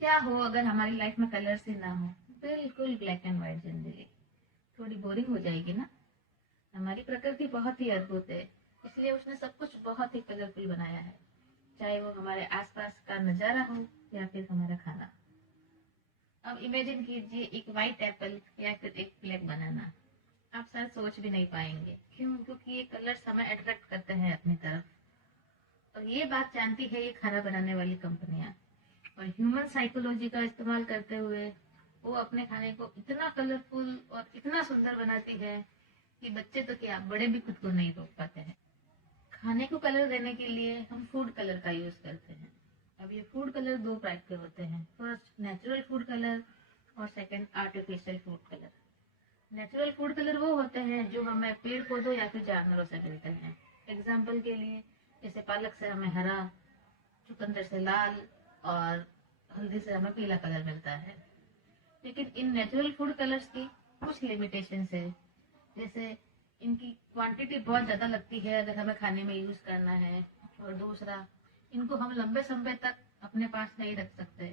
क्या हो अगर हमारी लाइफ में कलर्स ही ना हो, बिल्कुल ब्लैक एंड व्हाइट जिंदगी, थोड़ी बोरिंग हो जाएगी ना। हमारी प्रकृति बहुत ही अद्भुत है, इसलिए उसने सब कुछ बहुत ही कलरफुल बनाया है, चाहे वो हमारे आसपास का नजारा हो या फिर हमारा खाना। अब इमेजिन कीजिए एक व्हाइट एप्पल या फिर एक ब्लैक बनाना। आप शायद सोच भी नहीं पाएंगे, क्यों? क्योंकि ये कलर्स हमें अट्रैक्ट करते हैं अपनी तरफ। और ये बात जानती है ये खाना बनाने वाली कंपनियां, और ह्यूमन साइकोलॉजी का इस्तेमाल करते हुए वो अपने खाने को इतना कलरफुल और इतना सुंदर बनाती है कि बच्चे तो क्या, बड़े भी खुद को नहीं रोक पाते हैं। खाने को कलर देने के लिए हम फूड कलर का यूज करते हैं। अब ये फूड कलर दो टाइप के होते हैं, फर्स्ट नेचुरल फूड कलर और second artificial food colour. Natural food colour वो होते हैं जो हमें पेड़ पौधों या फिर जानवरों से मिलते हैं। एग्जाम्पल के लिए, जैसे पालक से हमें हरा, चुकंदर से लाल और हल्दी से हमें पीला कलर मिलता है। लेकिन इन नेचुरल फूड कलर्स की कुछ लिमिटेशंस है, जैसे इनकी क्वांटिटी बहुत ज्यादा लगती है अगर हमें खाने में यूज करना है, और दूसरा, इनको हम लंबे समय तक अपने पास नहीं रख सकते।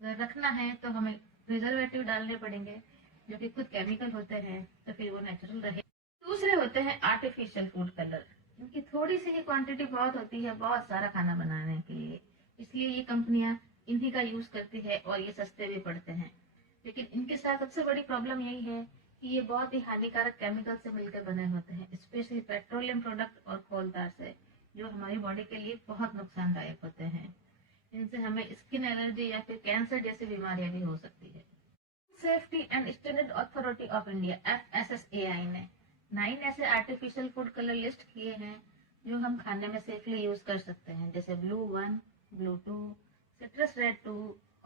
अगर रखना है तो हमें प्रिजर्वेटिव डालने पड़ेंगे जो कि खुद केमिकल होते हैं, तो फिर वो नेचुरल रहे। दूसरे होते हैं आर्टिफिशियल फूड कलर। इनकी थोड़ी सी ही क्वांटिटी बहुत होती है बहुत सारा खाना बनाने के लिए, इसलिए ये कंपनियां इन्हीं का यूज करती है और ये सस्ते भी पड़ते हैं। लेकिन इनके साथ सबसे बड़ी प्रॉब्लम यही है कि ये बहुत ही हानिकारक केमिकल से मिलकर बने होते हैं, स्पेशली पेट्रोलियम प्रोडक्ट और कोलदार से, जो हमारी बॉडी के लिए बहुत नुकसानदायक होते हैं। इनसे हमें स्किन एलर्जी या फिर कैंसर जैसी बीमारियां भी हो सकती है। Safety and standard authority of India FSSAI ने 9 ऐसे आर्टिफिशियल फूड कलर लिस्ट किए हैं जो हम खाने में सेफली यूज कर सकते हैं, जैसे blue 1, blue 2, citrus red 2,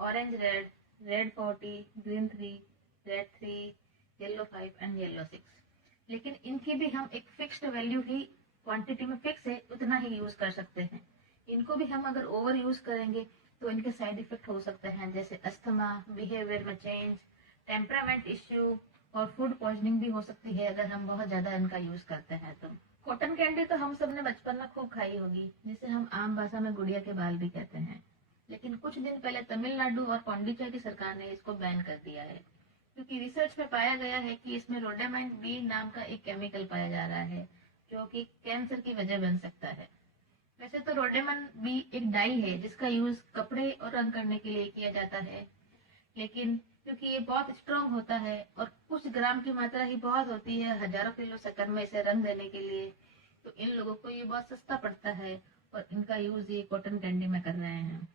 orange red, red 40, green 3, red 3, yellow 5 and yellow 6। लेकिन इनकी भी हम एक फिक्स्ड वैल्यू ही, क्वांटिटी में फिक्स है उतना ही यूज कर सकते हैं। इनको भी हम अगर ओवर यूज करेंगे तो इनके साइड इफेक्ट हो सकते हैं, जैसे अस्थमा, बिहेवियर में चेंज, टेम्परामेंट इश्यू और फूड पॉइजनिंग भी हो सकती है अगर हम बहुत ज्यादा इनका यूज करते हैं तो। कॉटन कैंडी तो हम सबने बचपन में खूब खाई होगी, जिसे हम आम भाषा में गुड़िया के बाल भी कहते हैं। लेकिन कुछ दिन पहले तमिलनाडु और पौंडीचेरी सरकार ने इसको बैन कर दिया है, क्योंकि रिसर्च में पाया गया है कि इसमें रोडेमाइन बी नाम का एक केमिकल पाया जा रहा है जो कि कैंसर की वजह बन सकता है। वैसे तो रोडेमाइन बी एक डाई है जिसका यूज कपड़े और रंग करने के लिए किया जाता है, लेकिन क्योंकि ये बहुत स्ट्रांग होता है और कुछ ग्राम की मात्रा ही बहुत होती है हजारों किलो शक्कर में इसे रंग देने के लिए, तो इन लोगों को ये बहुत सस्ता पड़ता है और इनका यूज ये कॉटन कैंडी में कर रहे हैं,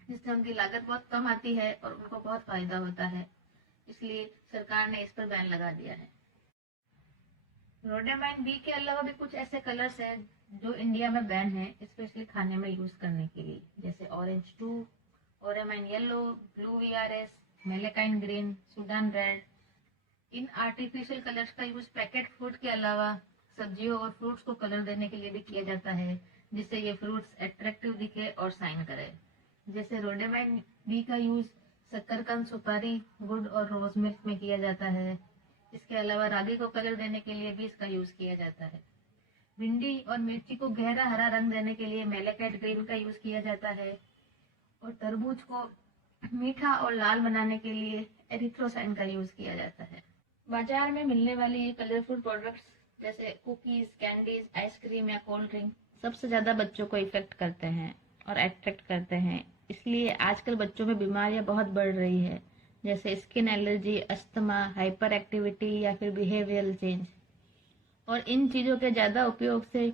जिससे उनकी लागत बहुत कम आती है और उनको बहुत फायदा होता है। इसलिए सरकार ने इस पर बैन लगा दिया है। रोडेमाइन बी के अलावा भी कुछ ऐसे कलर्स हैं जो इंडिया में बैन है, स्पेशली खाने में यूज करने के लिए, जैसे orange 2, auramine yellow, blue VRS, malachite green, Sudan red. इन आर्टिफिशियल कलर्स का यूज पैकेट फूड के अलावा सब्जियों और फ्रूट्स को कलर देने के लिए भी किया जाता है, जिससे ये फ्रूट्स अट्रैक्टिव दिखे और शाइन करे। जैसे रोडेमाइन बी का यूज शकरकंद, सुपारी, गुड़ और रोज मिल्क में किया जाता है। इसके अलावा रागी को कलर देने के लिए भी इसका यूज किया जाता है। भिंडी और मिर्ची को गहरा हरा रंग देने के लिए मेलेकाइट ग्रीन का यूज किया जाता है, और तरबूज को मीठा और लाल बनाने के लिए एरिथ्रोसाइन का यूज किया जाता है। बाजार में मिलने वाली ये कलरफुल प्रोडक्ट्स जैसे कुकीज, कैंडीज, आइसक्रीम या कोल्ड ड्रिंक सबसे ज्यादा बच्चों को इफेक्ट करते हैं और अट्रैक्ट करते हैं, इसलिए आजकल बच्चों में बीमारियां बहुत बढ़ रही है, जैसे skin allergy, asthma, hyper activity या फिर बिहेवियरल चेंज। और इन चीजों के ज्यादा उपयोग से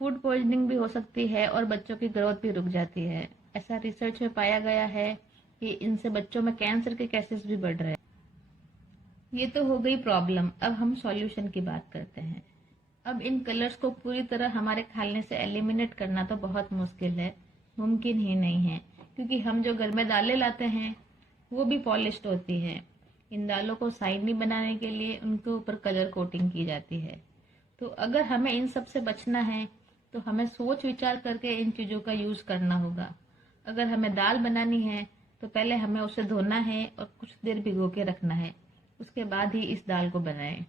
फूड पॉइजनिंग भी हो सकती है और बच्चों की ग्रोथ भी रुक जाती है। ऐसा रिसर्च में पाया गया है कि इनसे बच्चों में कैंसर के केसेस भी बढ़ रहे हैं। ये तो हो गई प्रॉब्लम, अब हम सॉल्यूशन की बात करते हैं। अब इन कलर्स को पूरी तरह हमारे खाने से एलिमिनेट करना तो बहुत मुश्किल है, मुमकिन ही नहीं है, क्योंकि हम जो घर में दालें लाते हैं वो भी पॉलिश्ड होती है। इन दालों को शाइनी बनाने के लिए उनके ऊपर कलर कोटिंग की जाती है। तो अगर हमें इन सब से बचना है तो हमें सोच विचार करके इन चीजों का यूज करना होगा। अगर हमें दाल बनानी है तो पहले हमें उसे धोना है और कुछ देर भिगो के रखना है, उसके बाद ही इस दाल को बनाएं।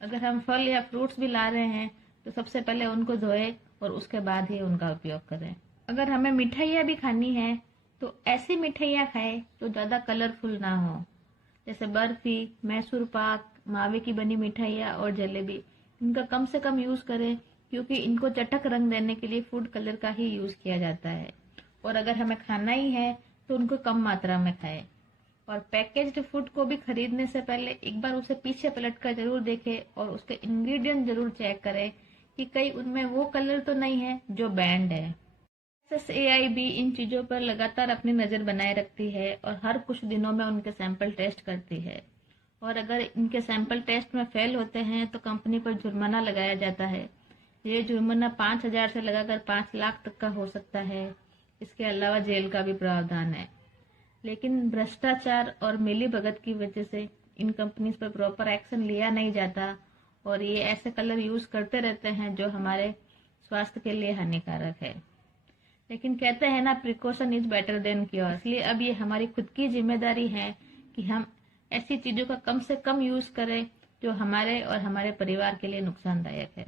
अगर हम फल या फ्रूट्स भी ला रहे हैं तो सबसे पहले उनको धोएं और उसके बाद ही उनका उपयोग करें। अगर हमें मिठाइयाँ भी खानी है तो ऐसी मिठाइयाँ खाएं जो ज़्यादा कलरफुल ना हो, जैसे बर्फी, मैसूर पाक, मावे की बनी मिठाइयाँ और जलेबी। इनका कम से कम यूज़ करें, क्योंकि इनको चटक रंग देने के लिए फूड कलर का ही यूज़ किया जाता है। और अगर हमें खाना ही है तो उनको कम मात्रा में खाएं। और पैकेज्ड फूड को भी खरीदने से पहले एक बार उसे पीछे पलट कर जरूर देखें और उसके इंग्रेडिएंट जरूर चेक करें कि कहीं उनमें वो कलर तो नहीं है जो बैंड है। SSAI भी इन चीज़ों पर लगातार अपनी नज़र बनाए रखती है और हर कुछ दिनों में उनके सैंपल टेस्ट करती है। और अगर इनके सैंपल टेस्ट में फेल होते हैं तो कंपनी पर जुर्माना लगाया जाता है। ये जुर्माना 5,000 से लगाकर 5 लाख तक का हो सकता है। इसके अलावा जेल का भी प्रावधान है। लेकिन भ्रष्टाचार और मिलीभगत की वजह से इन कंपनीज पर प्रॉपर एक्शन लिया नहीं जाता और ये ऐसे कलर यूज करते रहते हैं जो हमारे स्वास्थ्य के लिए हानिकारक है। लेकिन कहते हैं ना, precaution is better than cure. इसलिए अब ये हमारी खुद की जिम्मेदारी है कि हम ऐसी चीजों का कम से कम यूज करें जो हमारे और हमारे परिवार के लिए नुकसानदायक है।